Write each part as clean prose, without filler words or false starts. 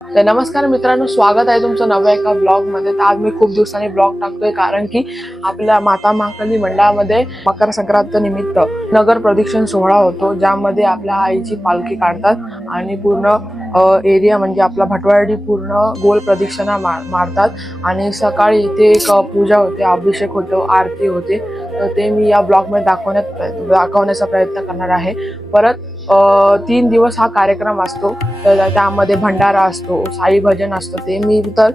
तर नमस्कार मित्रांनो, स्वागत आहे तुमचं नव्या एका ब्लॉगमध्ये। तर आज मी खूप दिवसांनी ब्लॉग टाकतोय कारण की आपल्या माता महाकाली मंडळामध्ये मकर संक्रांत निमित्त नगर प्रदक्षिण सोहळा होतो, ज्यामध्ये आपल्या आईची पालखी काढतात आणि पूर्ण एरिया म्हणजे आपला भटवाडी पूर्ण गोल प्रदक्षिणा मारतात आणि सकाळी इथे एक पूजा होते, अभिषेक होतो, आरती होते। तर ते मी या ब्लॉगमध्ये दाखवण्याचा प्रयत्न करणार आहे। परत 3 दिवस हा कार्यक्रम असतो, तर त्यामध्ये भंडारा असतो, साई भजन असतं। ते मी तर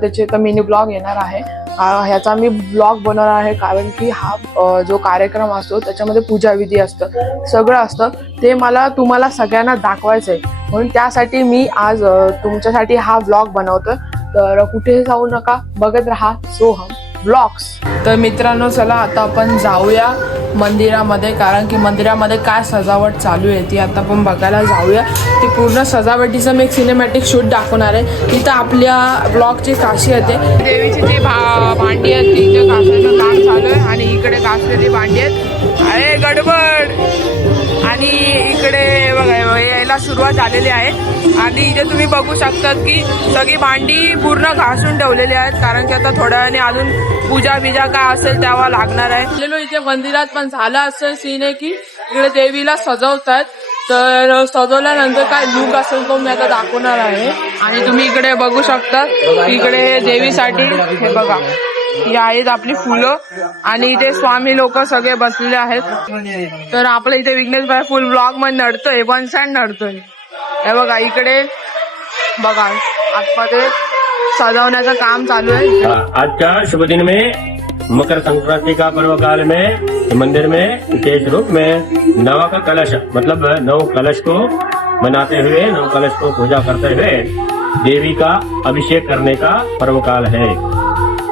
त्याचे तर मिनी ब्लॉग येणार आहे। ह्याचा मी ब्लॉग बनवणार आहे कारण की हा जो कार्यक्रम असतो त्याच्यामध्ये पूजाविधी असतं, सगळं असतं। ते मला तुम्हाला सगळ्यांना दाखवायचं आहे, म्हणून त्यासाठी मी आज तुमच्यासाठी हा ब्लॉग बनवतो। तर कुठेही जाऊ नका, बघत राहा सोहम ब्लॉग्स। तर मित्रांनो, चला आता आपण जाऊया मंदिरामध्ये, कारण की मंदिरामध्ये काय सजावट चालू आहे ती आता आपण बघायला जाऊया। ती पूर्ण सजावटीचं मी एक सिनेमॅटिक शूट दाखवणार आहे। इथं आपल्या ब्लॉगची खासियत आहे, देवीची जी भांडी आहेत ती इथे घासण्याचं काम चालू आहे आणि इकडे घासलेली भांडी आहेत, अरे गडबड। आणि इकडे बघा यायला सुरुवात झालेली आहे आणि इथे तुम्ही बघू शकतात की सगळी भांडी पूर्ण घासून ठेवलेली आहेत, कारण की आता थोड्या वेळाने अजून पूजा बिजा काय असेल तेव्हा लागणार आहे। इथे मंदिरात पण झालं असं सीन आहे की इकडे देवीला सजवतात, तर सजवल्यानंतर काय लुक असेल तो मी आता दाखवणार आहे। आणि तुम्ही इकडे बघू शकता, इकडे देवीसाठी हे बघा ही आहेत आपली फुलं आणि इथे स्वामी लोक सगळे बसलेले आहेत। तर आपल्या इथे विघ्नेश भाई फुल ब्लॉग मध्ये नडतोय, वन साइड नडतोय। हे बघा इकडे बघा आतमध्ये सजवण्याचं काम चालू है। आज का शुभ दिन में मकर संक्रांति का पर्व काल में मंदिर में विशेष रूप में नवा का कलश मतलब 9 कलश को बनाते हुए 9 कलश को पूजा करते हुए देवी का अभिषेक करने का पर्व काल है।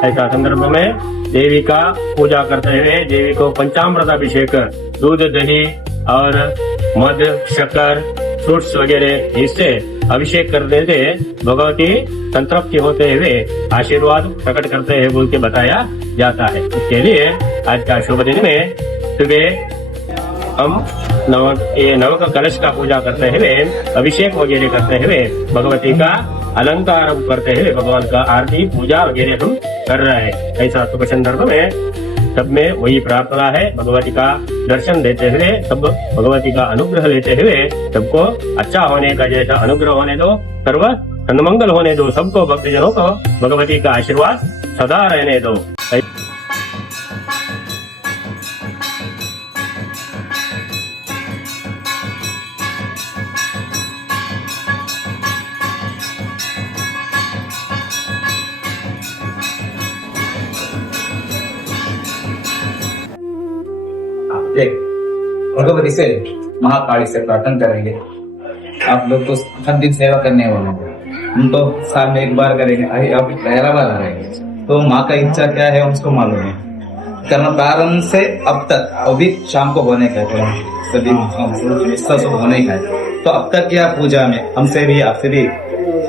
ऐसा संदर्भ में देवी का पूजा करते हुए देवी को पंचामृत अभिषेक दूध दही और मध शक्कर फ्रूट्स वगैरह इससे अभिषेक करने से भगवती संतृप्ति होते हुए आशीर्वाद प्रकट करते हैं बोल के बताया जाता है। इसके लिए आज का शुभ दिन में सुबह हम नव का कलश का पूजा करते हुए अभिषेक वगैरह करते हुए भगवती का अलंकार करते हुए भगवान का आरती पूजा वगैरह हम कर रहे हैं। ऐसा शुभ संदर्भ में सब में वही प्रार्थना है, भगवती का दर्शन देते हुए सब भगवती का अनुग्रह लेते हुए सबको अच्छा होने का जैसा अनुग्रह होने दो, सर्व सन्मंगल होने दो, सबको भक्तजनों को भगवती का आशीर्वाद सदा रहने दो। भगवती से महाकाली से प्रार्थना करेंगे। आप लोग तो हर दिन सेवा करने वाले हैं, हम तो साल में एक बार करेंगे, अभी आप पहला बार आ रहे हैं, तो माँ का इच्छा क्या है हमको मालूम है। करना प्रारंभ से अब तक अभी शाम को होने का है, सभी सब होने का है। तो अब तक क्या पूजा में हमसे भी आपसे भी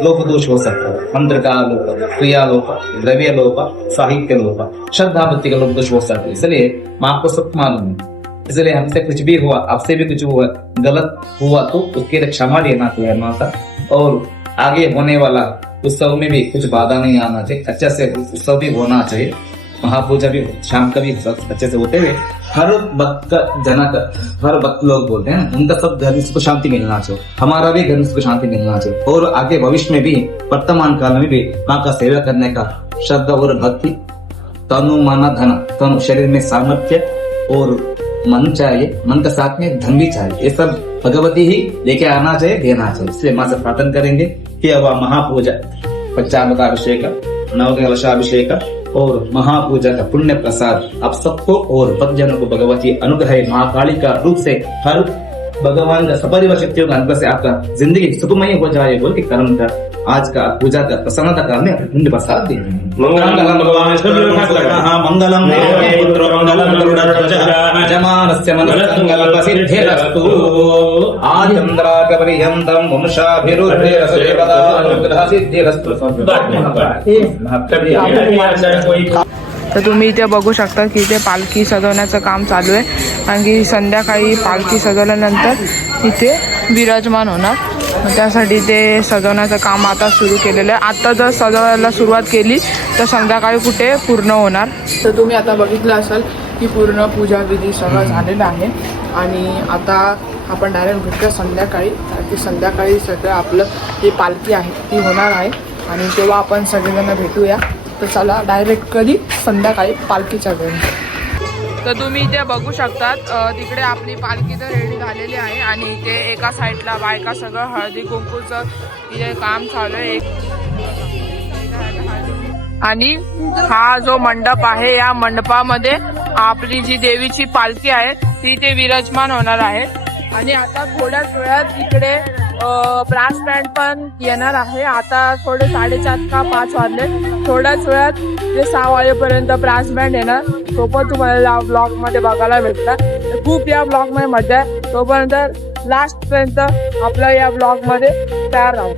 लोप दोष हो सकता है, मंत्र का लोप, क्रिया लोप, द्रव्य लोप, साहित्य लोप, श्रद्धा भक्ति का लोप दोष हो सकता है। इसलिए माँ को सब मालूम है, इसलिए हमसे कुछ भी हुआ, आपसे भी कुछ हुआ, गलत हुआ तो उसके लिए क्षमा लेना चाहिए माता। और आगे होने वाला उत्सव में भी कुछ बाधा नहीं आना चाहिए, अच्छे से उत्सव भी होना चाहिए, महापूजा भी शाम का भी अच्छे से होते हुए हर भक्त जनक हर भक्त लोग बोलते हैं उनका सब घर को शांति मिलना चाहिए, हमारा भी घर को शांति मिलना चाहिए। और आगे भविष्य में भी वर्तमान काल में भी माँ का सेवा करने का श्रद्धा और भक्ति, तनु मन धन, तनु शरीर में सामर्थ्य और मन चाहिए, मन के साथ में धन भी चाहिए, ये सब भगवती ही लेके आना चाहिए, देना चाहिए। इसलिए माँ से प्रार्थना करेंगे कि अब महापूजा पंचामृताभिषेक, नवकलशाभिषेक और महापूजा का पुण्य प्रसाद आप सबको और भक्तजनों को भगवती अनुग्रह महाकाली का रूप से हर भगवान का सपरिवार शक्तियों का अनुग्रह से आपका जिंदगी सुखमय हो जाए बोल के कर्म का आज का पूजा का प्रसन्नता करने पुण्य प्रसाद दे। मंगलम भगवान मंगलम जमानस्य मनोरंगल सिद्धिरस्तु आदिन्द्राकपर्यन्तं वंशाभिरुद्धेरसेवदा सिद्धिरस्तु। तर तुम्ही इथे बघू शकता की इथे पालखी सजवण्याचं काम चालू आहे, कारण की संध्याकाळी पालखी सजवल्यानंतर इथे विराजमान होणार. मग त्यासाठी ते सजवण्याचं काम आता सुरू केलेलं आहे. आता जर सजवायला सुरुवात केली तर संध्याकाळी कुठे पूर्ण होणार. तर तुम्ही आता बघितलं असाल की पूर्ण पूजा विधी सगळं झालेलं आहे आणि आता आपण डायरेक्ट भेटूया संध्याकाळी. की संध्याकाळी सगळं आपलं जी पालखी आहे ती होणार आहे आणि तेव्हा आपण सगळेजण भेटूया. तर चला डायरेक्ट कधी संध्याकाळी पालखीच्या वेळी. तर तुम्ही इथे बघू शकतात तिकडे आपली पालखी तर रेडी झालेली आहे आणि इथे एका साईडला बायका सगळं हळदी कुंकूचं इथे काम चालू आहे. आणि हा जो मंडप आहे या मंडपामध्ये आपली जी देवीची पालखी आहे ती इथे विराजमान होणार आहे. आणि आता थोड्याच वेळात इकडे ब्रास बँड पण येणार आहे. आता थोडे 4:30 का 5 वाजले. थोड्याच वेळात जे 6 वाजेपर्यंत ब्रास बँड येणार. तो पण तुम्हाला ब्लॉग मध्ये बघायला भेटला. खूप या ब्लॉग मध्ये मजा आहे. तोपर्यंत लास्ट पर्यंत आपल्या या ब्लॉग मध्ये तयार राहू.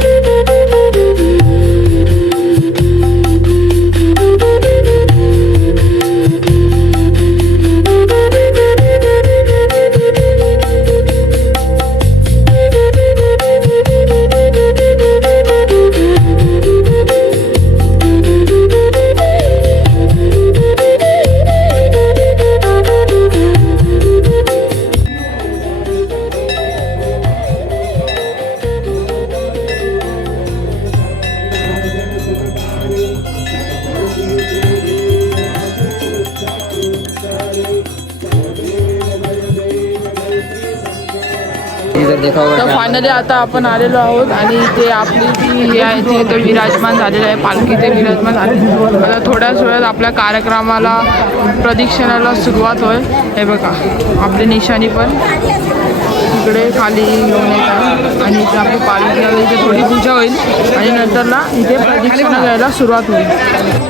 तर फायनली आता आपण आलेलो आहोत आणि ते आपली जी हे आहे ती इथे विराजमान झालेलं आहे. पालखी ते विराजमान झाले. आता थोड्याच वेळात आपल्या कार्यक्रमाला प्रदक्षिणाला सुरुवात होईल. हे बघा आपली निशाणी पण इकडे खाली घेऊन येत आहे आणि इथे आपली पालखी आली. इथे थोडी पूजा होईल आणि नंतरला इथे प्रदक्षिणा घ्यायला सुरुवात होईल.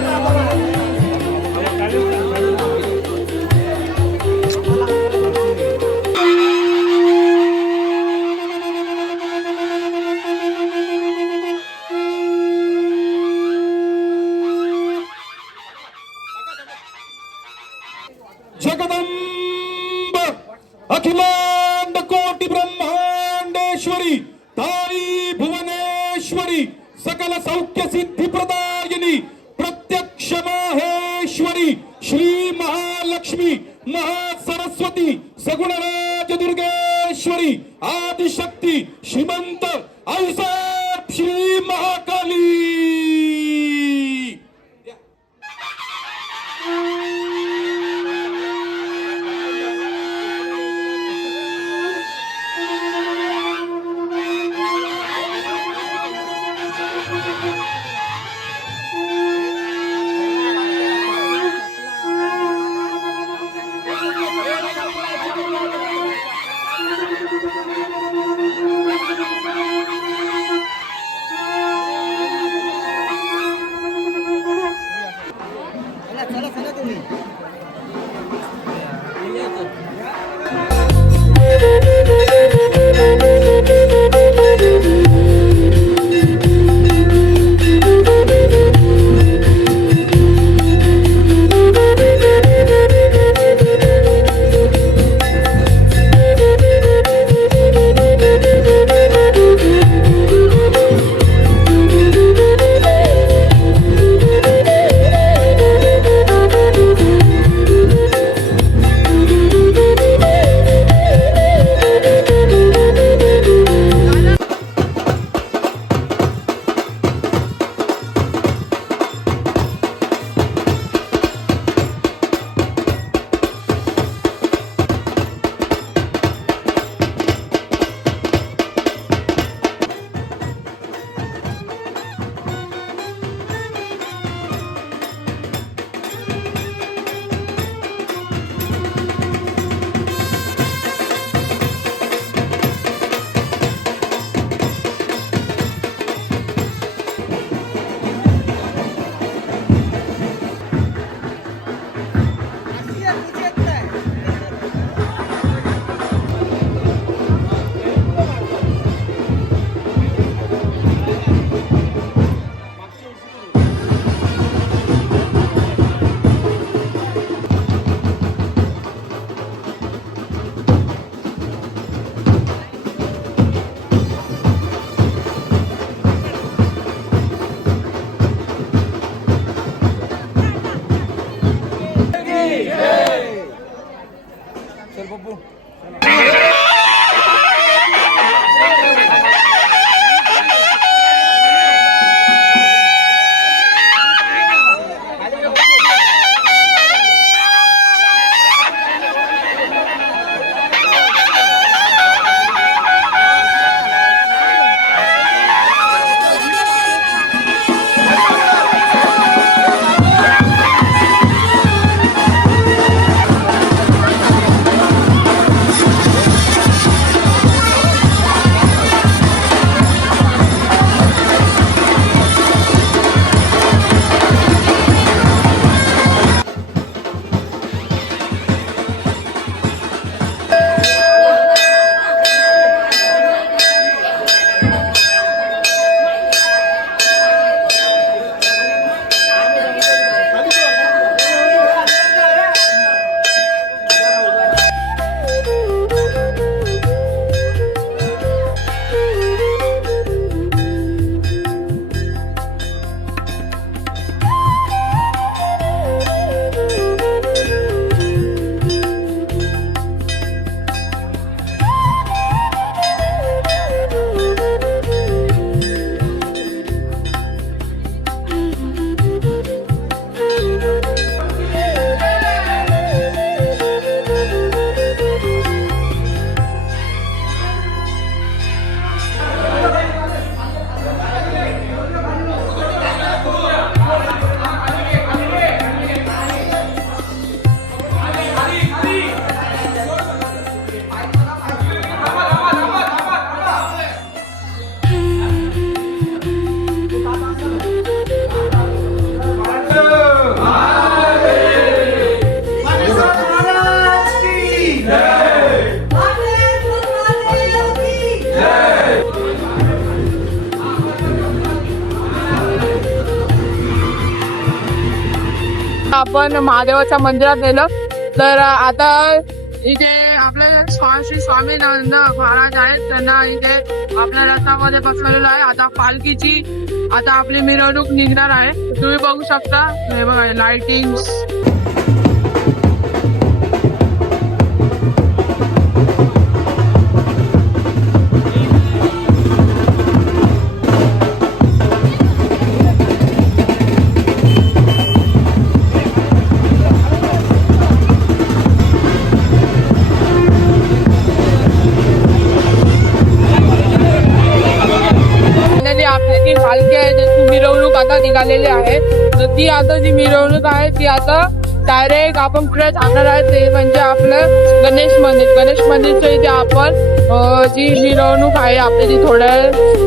जगदंब अखिलांड कोटि ब्रह्मांडेश्वरी ताई भुवनेश्वरी सकल सौख्य सिद्धि प्रदायिनी प्रत्यक्ष माहेश्वरी श्री महालक्ष्मी महासरस्वती सगुण राज दुर्गेश्वरी आदिशक्ती श्रीमंत औसाप श्री महाकाली. आपण महादेवाच्या मंदिरात गेलो तर आता इथे आपले श्री स्वामीनंद महाराज आहेत, त्यांना इथे आपल्या रथामध्ये बसवलेलं आहे. आता पालखीची आता आपली मिरवणूक निघणार आहे. तुम्ही बघू शकता, हे बघा लाइटिंग. आपली जी पालखी आहे त्याची मिरवणूक आता निघालेली आहे. तर ती आता जी मिरवणूक आहे ती आता डायरेक्ट आपण पुढे जाणार आहे, ते म्हणजे आपलं गणेश मंदिरच्या इथे आपण जी मिरवणूक आहे आपली जी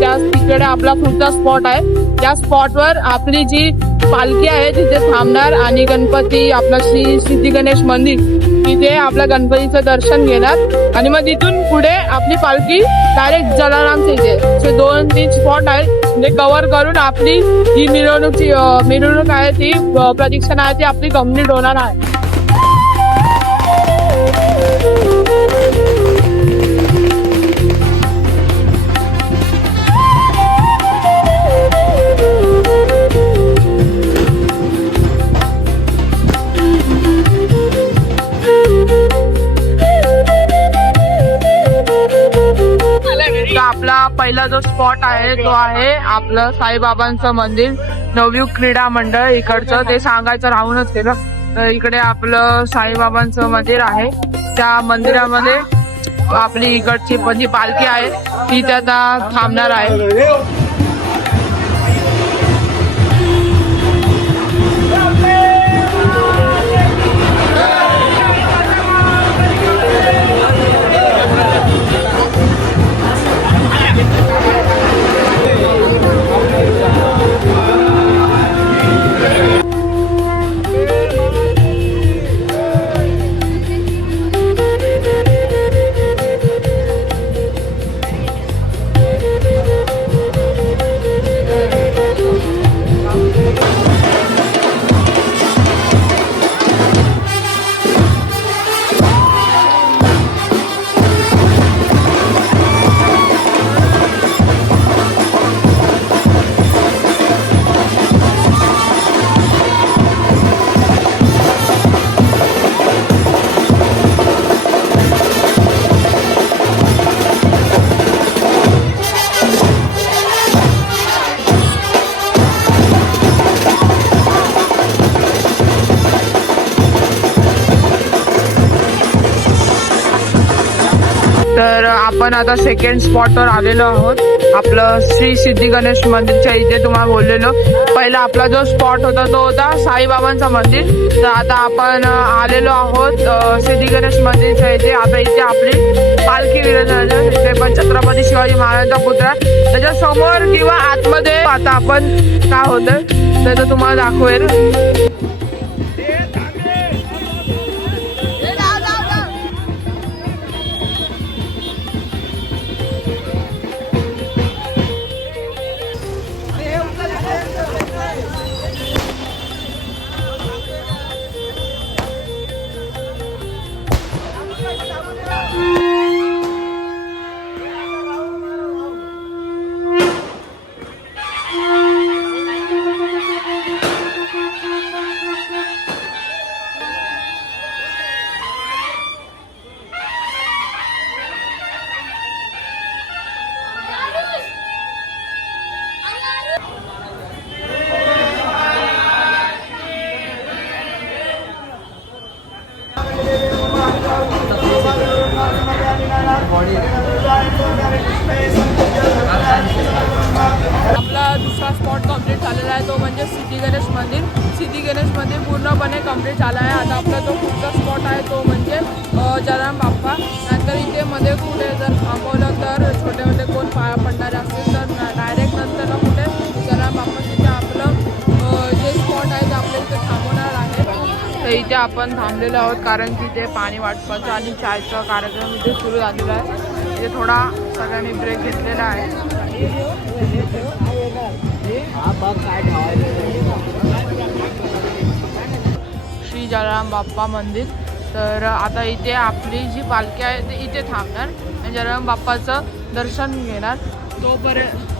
त्या तिकडे आपला पुढचा स्पॉट आहे. त्या स्पॉटवर आपली जी पालखी आहे तिथे थांबणार आणि गणपती आपला श्री सिद्धी गणेश मंदिर तिथे आपल्या गणपतीचं दर्शन घेणार आणि मग तिथून पुढे आपली पालखी डायरेक्ट जलारामच्या इथे 2-3 स्पॉट आहेत म्हणजे कव्हर करून आपली जी मिरवणूक आहे ती प्रदक्षिणा आहे ती आपली कंप्लीट होणार आहे. आपला पहिला जो स्पॉट आहे तो आहे आपलं साईबाबांचं मंदिर, नवयुग क्रीडा मंडळ इकडचं. ते सांगायचं राहूनच गेलं. तर इकडे आपलं साईबाबांचं मंदिर आहे. त्या मंदिरामध्ये आपली इकडची जी पालखी आहे ती आता थांबणार आहे. तर आपण आता सेकंड स्पॉटवर आलेलो आहोत. आपलं श्री सिद्धी गणेश मंदिरच्या इथे तुम्हाला बोललेलो. पहिला आपला जो स्पॉट होता तो होता साईबाबांचा मंदिर. तर आता आपण आलेलो आहोत सिद्धी गणेश मंदिरच्या इथे. आता इथे आपली पालखी विराजमान इथे पण छत्रपती शिवाजी महाराजांचा पुतळा त्याच्या समोर किंवा आतमध्ये आता आपण काय होतं त्याचं तुम्हाला दाखवेल. आपला दुसरा स्पॉट कंप्लीट झालेला आहे तो म्हणजे सिद्धी गणेश मंदिर. सिद्धी गणेश मंदिर पूर्णपणे कंप्लीट झाला आहे. आता आपला जो पुढचा स्पॉट आहे तो म्हणजे जलाराम बाप्पा. नंतर इथे मध्ये कुठे जर थांबवलं तर छोटे मोठे कोण पाया पडणारे असतील तर डायरेक्ट नंतर ना कुठे जलाराम बाप्पा तिथे आपलं जे स्पॉट आहे ते आपल्या इथे थांबवणार आहे. तर इथे आपण थांबलेलो आहोत कारण की ते पाणी वाटपाचं आणि चायचा कार्यक्रम इथे सुरू झालेला आहे. इथे थोडा सगळ्यांनी ब्रेक घेतलेला आहे. श्री जलाराम बाप्पा मंदिर. तर आता इथे आपली जी पालखी आहे ती इथे थांबणार आणि जलाराम बाप्पाचं दर्शन घेणार.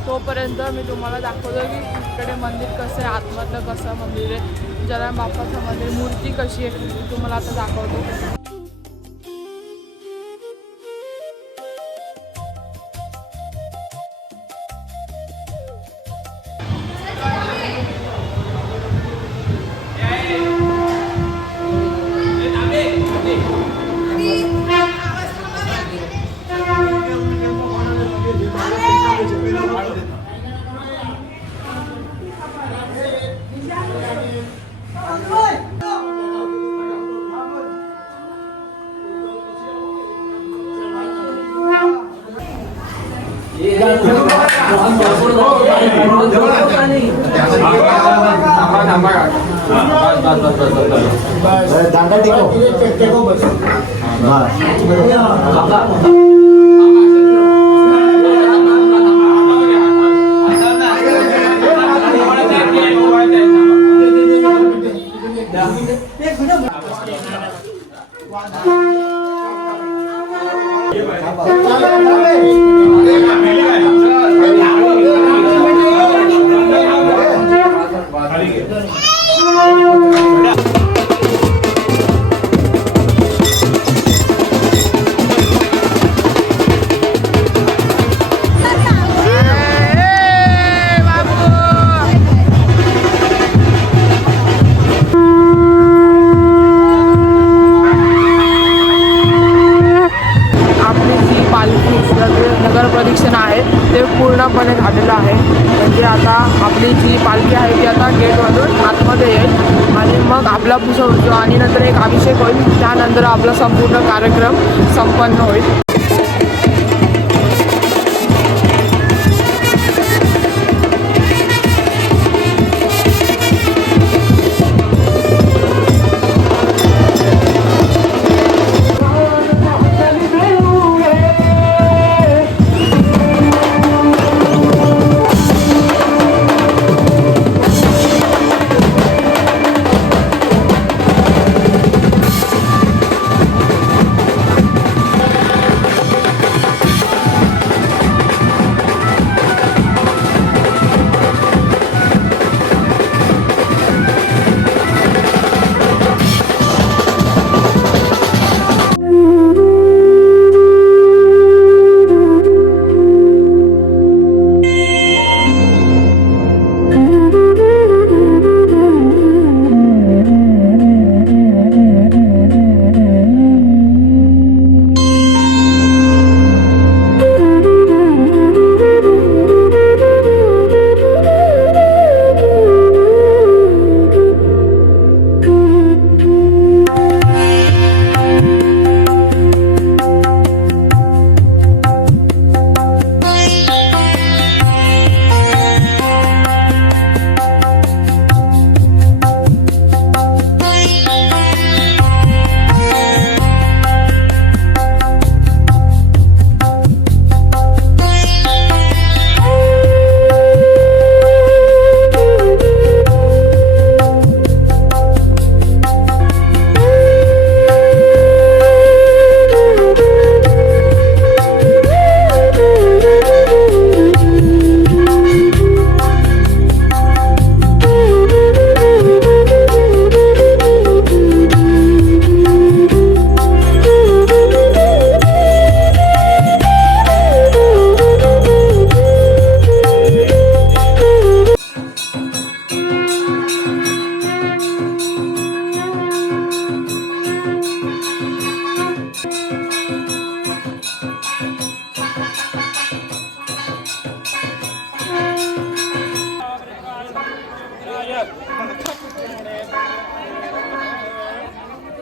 तोपर्यंत मी तुम्हाला दाखवतो की इकडे मंदिर कसं आहे, आतमधलं कसं मंदिर आहे, जलाराम बाप्पाचं मंदिर, मूर्ती कशी आहे ती तुम्हाला आता दाखवतो. नगर प्रदक्षिणा आहे ते पूर्णपणे झालेलं आहे. म्हणजे आता आपली जी पालखी आहे ती आता गेटमधून आतमध्ये येईल आणि मग आपला पुढचा होतो आणि नंतर एक अभिषेक होईल. त्यानंतर आपला संपूर्ण कार्यक्रम संपन्न होईल.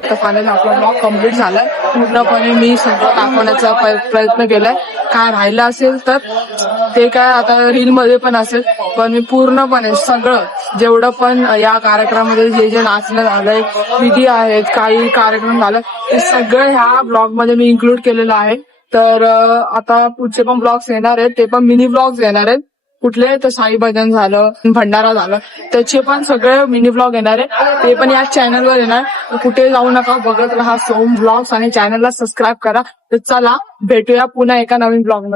तर फायनली आपला ब्लॉग कम्प्लीट झालाय. पूर्णपणे मी सगळं दाखवण्याचा प्रयत्न केलाय. काय राहिलं असेल तर ते काय आता रील मध्ये पण असेल, पण मी पूर्णपणे सगळं जेवढं पण या कार्यक्रमामध्ये जे जे नाचणं झालंय, विधी आहेत, काही कार्यक्रम झालं, ते सगळं ह्या ब्लॉग मध्ये मी इन्क्लूड केलेलं आहे. तर आता पुढचे पण ब्लॉग्स येणार आहेत, ते पण मिनी ब्लॉग्स येणार आहेत. कुठले तर साई भजन झालं, भंडारा झालं, त्याचे पण सगळे मिनी ब्लॉग येणार आहे. ते पण या चॅनलवर येणार. कुठे जाऊ नका, बघत राहा सोम ब्लॉग्स आणि चॅनलला सबस्क्राईब करा. तर चला भेटूया पुन्हा एका नवीन ब्लॉग मध्ये.